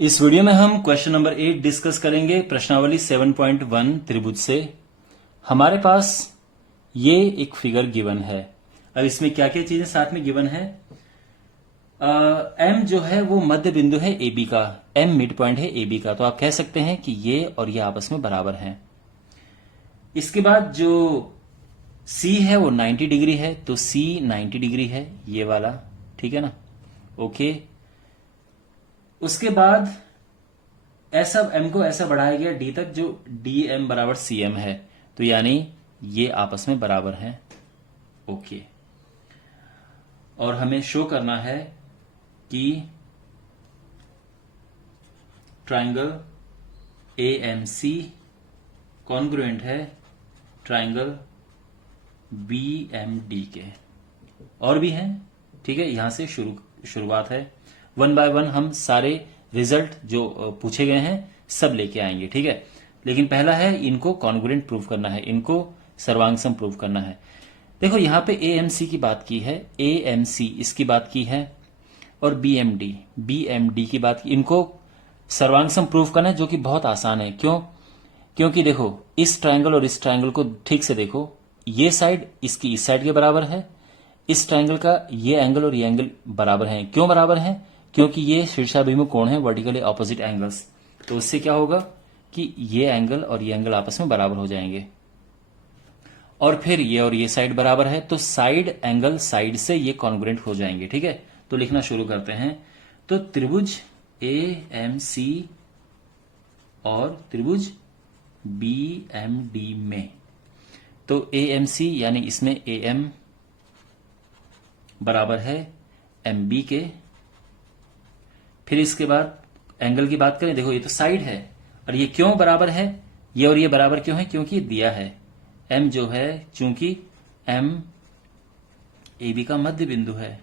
इस वीडियो में हम क्वेश्चन नंबर 8 डिस्कस करेंगे प्रश्नावली 7.1 त्रिभुज से। हमारे पास ये एक फिगर गिवन है। अब इसमें क्या क्या चीजें साथ में गिवन है। एम जो है वो मध्य बिंदु है ए बी का, एम मिड पॉइंट है ए बी का, तो आप कह सकते हैं कि ये और ये आपस में बराबर हैं। इसके बाद जो सी है वो 90 डिग्री है, तो सी 90 डिग्री है, ये वाला, ठीक है ना, ओके। उसके बाद ऐसा एम को ऐसा बढ़ाया गया डी तक जो डी एम बराबर सी एम है, तो यानी ये आपस में बराबर हैं, ओके। और हमें शो करना है कि triangle A M C congruent है ट्राइंगल बी एम डी के। और भी हैं, ठीक है। यहां से शुरुआत है। वन बाय वन हम सारे रिजल्ट जो पूछे गए हैं सब लेके आएंगे, ठीक है। लेकिन पहला है इनको कॉन्ग्रुएंट प्रूव करना है, इनको सर्वांगसम प्रूव करना है। देखो यहां पे ए एम सी की बात की है, ए एम सी इसकी बात की है, और बी एम डी की बात की। इनको सर्वांगसम प्रूव करना है, जो कि बहुत आसान है। क्यों? क्योंकि देखो इस ट्राइंगल और इस ट्राइंगल को ठीक से देखो, ये साइड इसकी इस साइड के बराबर है, इस ट्राइंगल का ये एंगल और ये एंगल बराबर हैं। क्यों बराबर हैं? क्योंकि ये शीर्षाभिमुख कोण है, वर्टिकली ऑपोजिट एंगल्स। तो उससे क्या होगा कि ये एंगल और ये एंगल आपस में बराबर हो जाएंगे। और फिर ये और ये साइड बराबर है, तो साइड एंगल साइड से ये कॉन्ग्रुएंट हो जाएंगे, ठीक है। तो लिखना शुरू करते हैं। तो त्रिभुज ए एम सी और त्रिभुज बी एम डी में, तो ए एम सी यानी इसमें ए एम बराबर है एम बी के। फिर इसके बाद एंगल की बात करें, देखो ये तो साइड है, और ये क्यों बराबर है, ये और ये बराबर क्यों है? क्योंकि ये दिया है एम जो है, चूंकि एम ए बी का मध्य बिंदु है,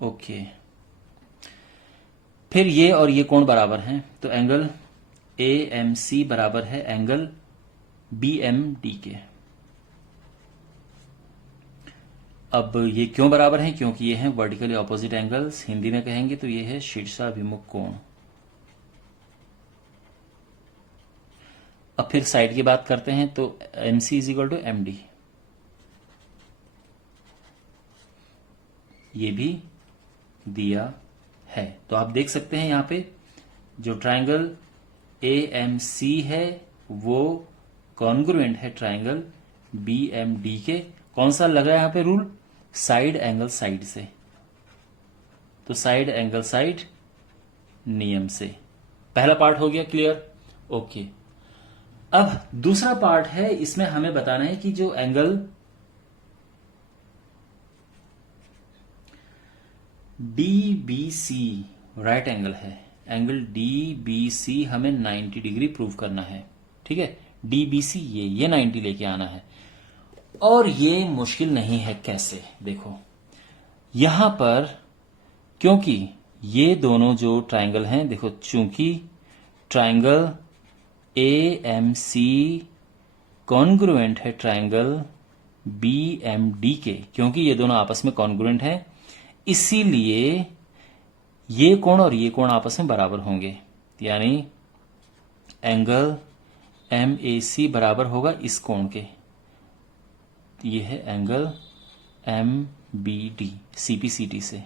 ओके। फिर ये और ये कोण बराबर हैं, तो एंगल ए एम सी बराबर है एंगल बी एम डी के। अब ये क्यों बराबर हैं? क्योंकि ये हैं वर्टिकली ऑपोजिट एंगल्स, हिंदी में कहेंगे तो ये है शीर्षाभिमुख कोण। अब फिर साइड की बात करते हैं, तो M C is equal to M D, ये भी दिया है। तो आप देख सकते हैं यहां पे जो ट्राइंगल ए एम सी है वो कॉन्ग्रुएंट है ट्राइंगल बी एम डी के। कौन सा लग रहा है यहां पे रूल? साइड एंगल साइड से, तो साइड एंगल साइड नियम से पहला पार्ट हो गया क्लियर, ओके। अब दूसरा पार्ट है, इसमें हमें बताना है कि जो angle D B C right angle है, एंगल डी बी सी हमें 90 डिग्री प्रूव करना है, ठीक है। डी बी सी ये 90 लेके आना है, और ये मुश्किल नहीं है। कैसे? देखो यहां पर, क्योंकि ये दोनों जो ट्राइंगल हैं, देखो चूंकि triangle A M C congruent है ट्राइंगल बी एम डी के, क्योंकि ये दोनों आपस में कॉन्ग्रुएंट हैं, इसीलिए ये कोण और ये कोण आपस में बराबर होंगे। यानी एंगल एम ए सी बराबर होगा इस कोण के, ये है angle M B D CPCT से,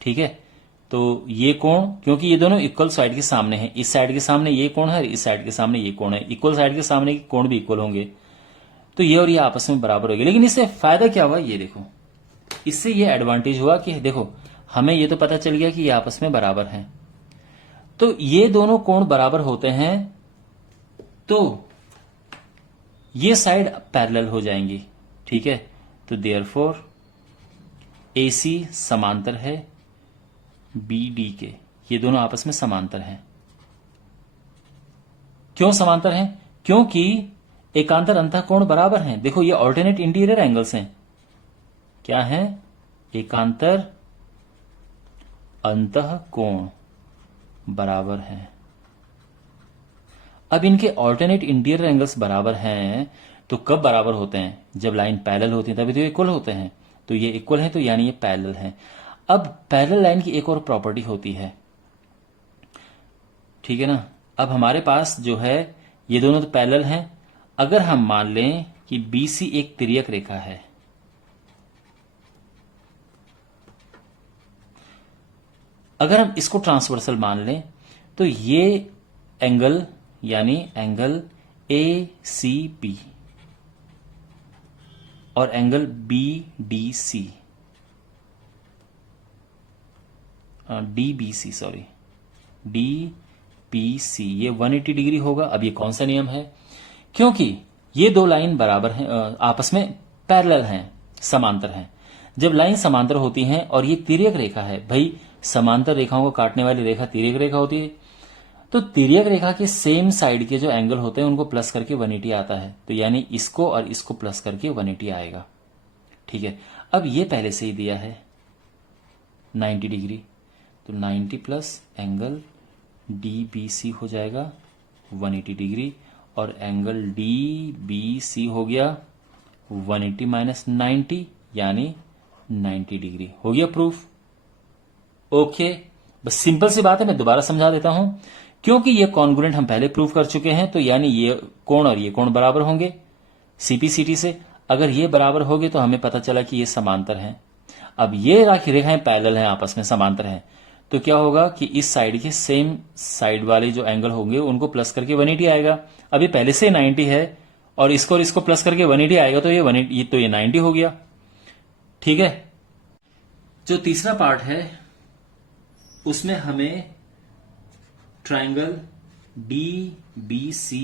ठीक है। तो ये कोण, क्योंकि ये दोनों इक्वल साइड के सामने हैं, इस साइड के सामने ये कोण है, इस साइड के सामने ये कोण है, इक्वल साइड के सामने के कोण भी इक्वल होंगे, तो ये और ये आपस में बराबर होंगे। लेकिन इससे फायदा क्या हुआ? ये देखो, इससे ये एडवांटेज हुआ कि देखो हमें ये तो पता चल गया कि ये आपस में बराबर हैं, तो ये दोनों कोण बराबर होते हैं, तो ये साइड पैरेलल हो जाएंगी, ठीक है। तो देयरफॉर AC समांतर है BD के, ये दोनों आपस में समांतर हैं। क्यों समांतर हैं? क्योंकि एकांतर अंतः कोण बराबर हैं। देखो ये ऑल्टरनेट इंटीरियर एंगल्स हैं, क्या है? एकांतर अंतः कोण बराबर हैं। अब इनके ऑल्टरनेट इंटीरियर एंगल्स बराबर हैं, तो कब बराबर होते हैं? जब लाइन पैरेलल होती है तभी तो इक्वल होते हैं। तो ये इक्वल है तो यानी ये पैरेलल है। अब पैरेलल लाइन की एक और प्रॉपर्टी होती है, ठीक है ना। अब हमारे पास जो है ये दोनों तो पैरेलल हैं। अगर हम मान लें कि BC एक तिर्यक रेखा है, अगर हम इसको ट्रांसवर्सल मान लें तो ये एंगल यानी एंगल ACB और angle BDC DBC sorry DPC ये 180 डिग्री होगा। अब ये कौन सा नियम है? क्योंकि ये दो लाइन बराबर हैं, आपस में पैरेलल हैं, समांतर हैं। जब लाइन समांतर होती हैं और ये तिर्यक रेखा है, भाई समांतर रेखाओं को काटने वाली रेखा तिर्यक रेखा होती है, तो तिर्यक रेखा के सेम साइड के जो एंगल होते हैं उनको प्लस करके 180 आता है। तो यानी इसको और इसको प्लस करके 180 आएगा, ठीक है। अब ये पहले से ही दिया है 90 डिग्री, तो 90 प्लस एंगल DBC हो जाएगा 180 डिग्री और एंगल DBC हो गया 180 माइनस 90 यानी 90 डिग्री। हो गया प्रूफ? ओके, बस सिंपल सी बात है, मैं दोबारा समझा देता हूं। क्योंकि ये कॉन्ग्रुएंट हम पहले प्रूफ कर चुके हैं, तो यानी ये कोण और ये कोण बराबर होंगे CPCT से। अगर ये बराबर हो गए तो हमें पता चला कि ये समांतर हैं। अब ये रेखाएं पैरेलल हैं, आपस में समांतर हैं, तो क्या होगा कि इस साइड के सेम साइड वाले जो एंगल होंगे उनको प्लस करके 180 आएगा। अभी पहले से 90 है और इसको प्लस करके 180 आएगा, तो ये 180 तो ये 90 हो गया, ठीक है। जो तीसरा पार्ट है उसमें हमें ट्राइंगल DBC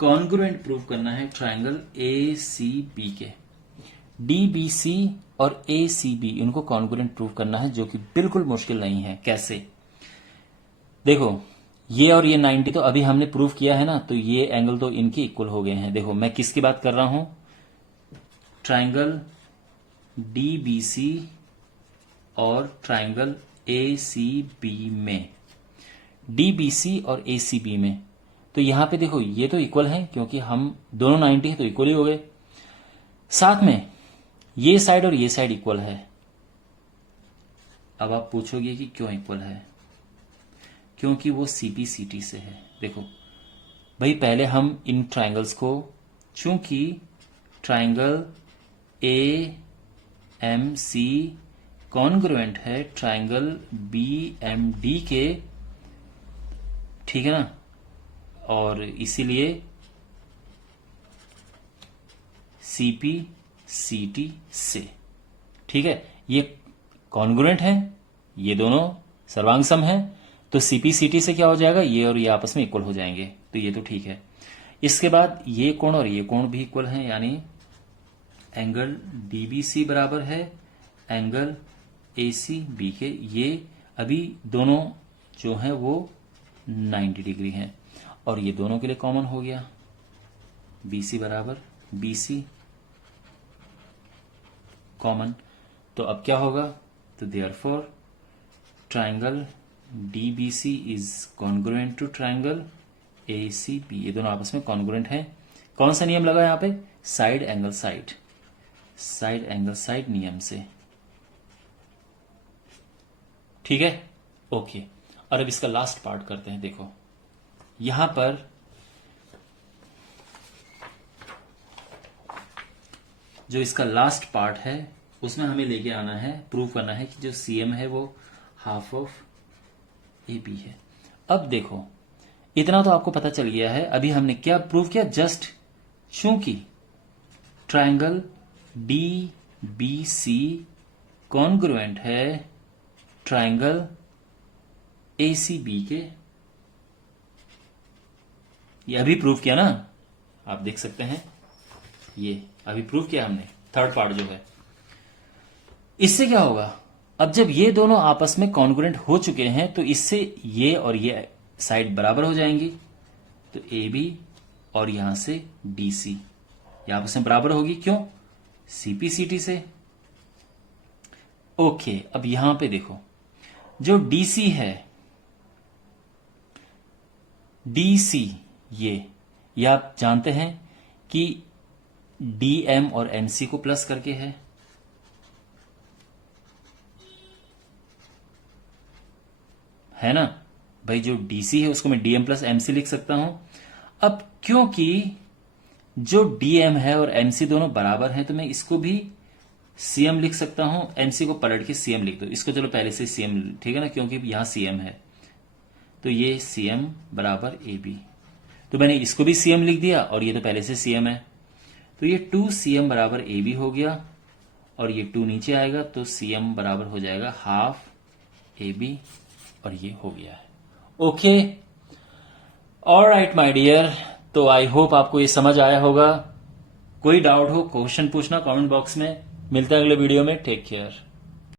कॉन्ग्रुएंट प्रूव करना है ट्राइंगल ACB के। DBC और ACB इनको कॉन्ग्रुएंट प्रूव करना है, जो कि बिल्कुल मुश्किल नहीं है। कैसे? देखो, ये और ये 90 तो अभी हमने प्रूव किया है ना, तो ये एंगल तो इनके इक्वल हो गए हैं। देखो मैं किसकी बात कर रहा हूं, ट्राइंगल DBC और ट्राइंगल ACB में, DBC और ACB में। तो यहां पे देखो ये तो इक्वल है क्योंकि हम दोनों 90 है तो इक्वल ही हो गए। साथ में ये साइड और ये साइड इक्वल है। अब आप पूछोगे कि क्यों इक्वल है? क्योंकि वो CPCT से है। देखो भाई, पहले हम इन ट्राइंगल्स को, चूंकि ट्राइंगल AMC कॉन्ग्रुएंट है ट्राइंगल BMD के, ठीक है ना, और इसीलिए CPCT से, ठीक है। ये कॉन्ग्रुएंट है, ये दोनों सर्वांग सम है, तो CPCT से क्या हो जाएगा, ये और ये आपस में इक्वल हो जाएंगे, तो ये तो ठीक है। इसके बाद ये कोण और ये कोण भी इक्वल हैं, यानी एंगल DBC बराबर है एंगल ACB के। ये अभी दोनों जो हैं वो 90 डिग्री हैं और ये दोनों के लिए कॉमन हो गया, BC बराबर BC कॉमन। तो अब क्या होगा, तो therefore triangle DBC is congruent to triangle ACB। ये दोनों आपस में कॉन्ग्रुएंट हैं। कौन सा नियम लगा यहां पे? साइड एंगल साइड नियम से, ठीक है। ओके, और अब इसका लास्ट पार्ट करते हैं। देखो यहां पर जो इसका लास्ट पार्ट है उसमें हमें लेके आना है, प्रूव करना है कि जो CM है वो हाफ ऑफ AB है। अब देखो इतना तो आपको पता चल गया है। अभी हमने क्या प्रूव किया? जस्ट चूंकि ट्राइंगल DBC कॉन्ग्रुएंट है ट्राइंगल ACB के, ये अभी प्रूव किया ना, आप देख सकते हैं, ये अभी प्रूव किया हमने, थर्ड पार्ट जो है। इससे क्या होगा, अब जब ये दोनों आपस में कॉन्ग्रुएंट हो चुके हैं तो इससे ये और ये साइड बराबर हो जाएंगी, तो AB और यहां से DC ये आपस में बराबर होगी। क्यों? CPCT से। ओके, अब यहां पे देखो जो DC है, DC ये आप जानते हैं कि डी एम और एम सी को प्लस करके है ना भाई। जो डीसी है उसको मैं डीएम प्लस एमसी लिख सकता हूं। अब क्योंकि जो डीएम है और एमसी दोनों बराबर हैं तो मैं इसको भी सीएम लिख सकता हूं। एमसी को पलट के सीएम लिख दो, इसको चलो पहले से सीएम, ठीक है ना, क्योंकि यहां सीएम है तो ये सीएम बराबर ए बी। तो मैंने इसको भी सीएम लिख दिया और ये तो पहले से सीएम है, तो ये 2 सीएम बराबर ए बी हो गया और ये 2 नीचे आएगा तो सीएम बराबर हो जाएगा हाफ ए बी और ये हो गया है। ओके, ऑलराइट माय डियर, तो आई होप आपको ये समझ आया होगा। कोई डाउट हो क्वेश्चन पूछना कमेंट बॉक्स में। मिलते हैं अगले वीडियो में। Take care.